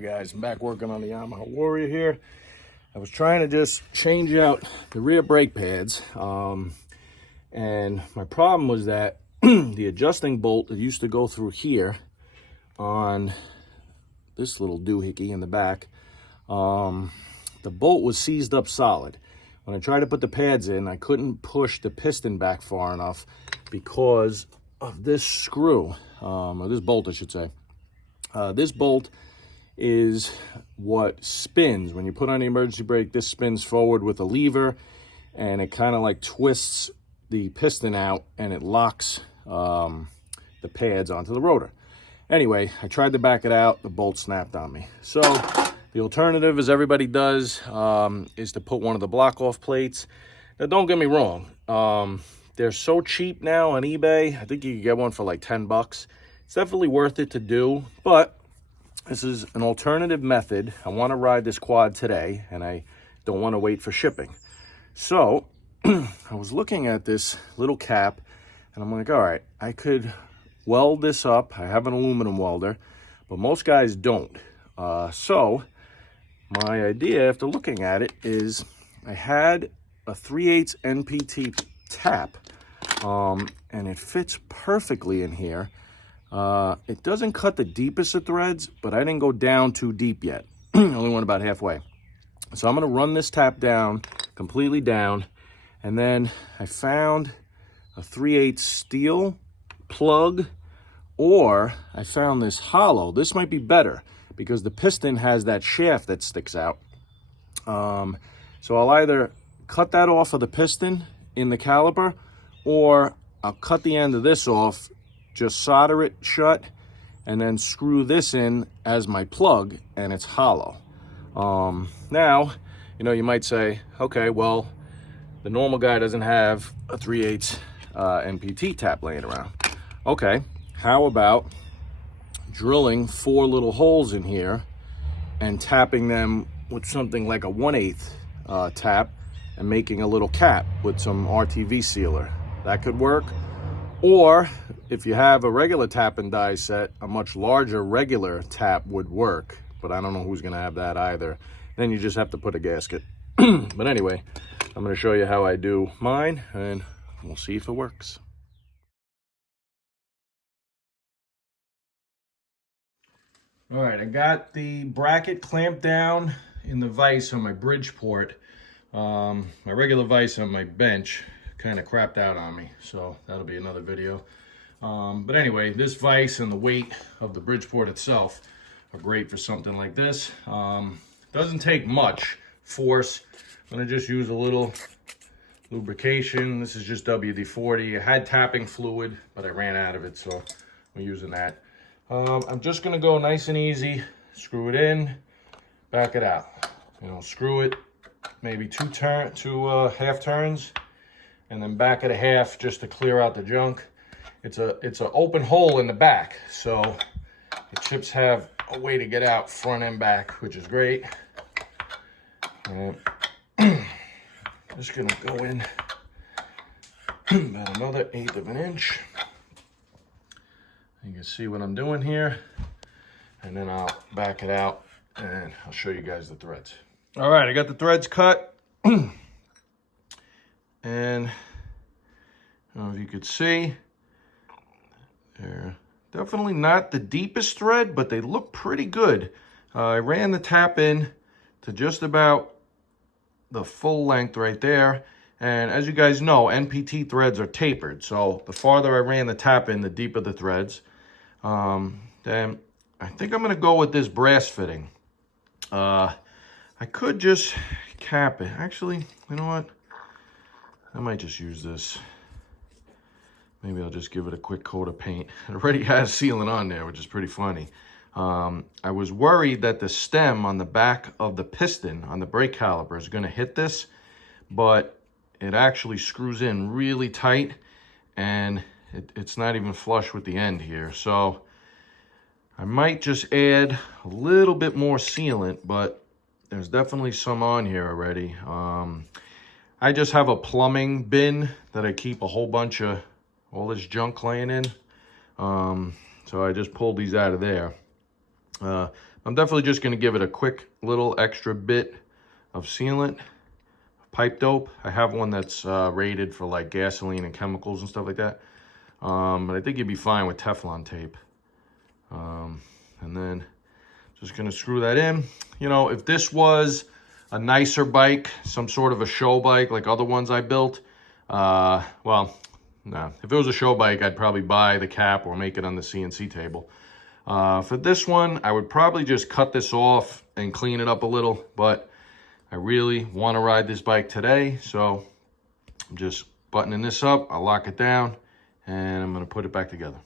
Alright guys, I'm back working on the Yamaha Warrior here. I was trying to just change out the rear brake pads, and my problem was that the adjusting bolt that used to go through here on this little doohickey in the back, the bolt was seized up solid. When I tried to put the pads in, I couldn't push the piston back far enough because of this screw, or this bolt I should say. This bolt is what spins. When you put on the emergency brake, this spins forward with a lever, and it kind of like twists the piston out, and it locks the pads onto the rotor. Anyway, I tried to back it out. The bolt snapped on me. So the alternative, as everybody does, is to put one of the block-off plates. Now, don't get me wrong. They're so cheap now on eBay. I think you can get one for like 10 bucks. It's definitely worth it to do, but this is an alternative method. I want to ride this quad today, and I don't want to wait for shipping. So I was looking at this little cap, and I'm like, all right, I could weld this up. I have an aluminum welder, but most guys don't. So my idea after looking at it is I had a 3/8 NPT tap, and it fits perfectly in here. It doesn't cut the deepest of threads, but I didn't go down too deep yet. Only went about halfway. So I'm going to run this tap down, completely down, and then I found a 3/8 steel plug, or I found this hollow. This might be better because the piston has that shaft that sticks out. So I'll either cut that off of the piston in the caliper, or I'll cut the end of this off, just solder it shut, and then screw this in as my plug, and it's hollow. Now, you might say, okay, well, the normal guy doesn't have a 3/8 NPT tap laying around. Okay, how about drilling 4 little holes in here and tapping them with something like a 1/8 tap and making a little cap with some RTV sealer? That could work. Or if you have a regular tap and die set, a much larger regular tap would work, but I don't know who's going to have that either. Then you just have to put a gasket. But anyway, I'm going to show you how I do mine, and we'll see if it works. All right, I got the bracket clamped down in the vise on my Bridgeport. My regular vise on my bench kind of crapped out on me, so that'll be another video. But anyway, this vise and the weight of the Bridgeport itself are great for something like this. Doesn't take much force. I'm gonna just use a little lubrication. This is just WD-40. I had tapping fluid, but I ran out of it, so I'm using that. I'm just gonna go nice and easy, screw it in, back it out. Screw it maybe two half turns, and then back it a half just to clear out the junk. It's an open hole in the back, so the chips have a way to get out front and back, which is great. And just gonna go in about another 1/8 of an inch. You can see what I'm doing here, and then I'll back it out and I'll show you guys the threads. All right, I got the threads cut. And I don't know if you could see, they're definitely not the deepest thread, but they look pretty good. I ran the tap in to just about the full length right there. And as you guys know, NPT threads are tapered. So the farther I ran the tap in, the deeper the threads. Then I think I'm going to go with this brass fitting. I could just cap it. Actually, you know what? I might just use this. Maybe I'll just give it a quick coat of paint. It already has sealant on there, which is pretty funny. I was worried that the stem on the back of the piston on the brake caliper is going to hit this, but it actually screws in really tight, and it's not even flush with the end here. So I might just add a little bit more sealant, but there's definitely some on here already. I just have a plumbing bin that I keep a whole bunch of all this junk laying in. So I just pulled these out of there. I'm definitely just going to give it a quick little extra bit of sealant, pipe dope. I have one that's rated for like gasoline and chemicals and stuff like that. But I think you'd be fine with Teflon tape. And then just going to screw that in. You know, if this was a nicer bike, some sort of a show bike like other ones I built, well, no. If it was a show bike, I'd probably buy the cap or make it on the CNC table. For this one, I would probably just cut this off and clean it up a little, but I really want to ride this bike today, so I'm just buttoning this up. I'll lock it down, and I'm going to put it back together.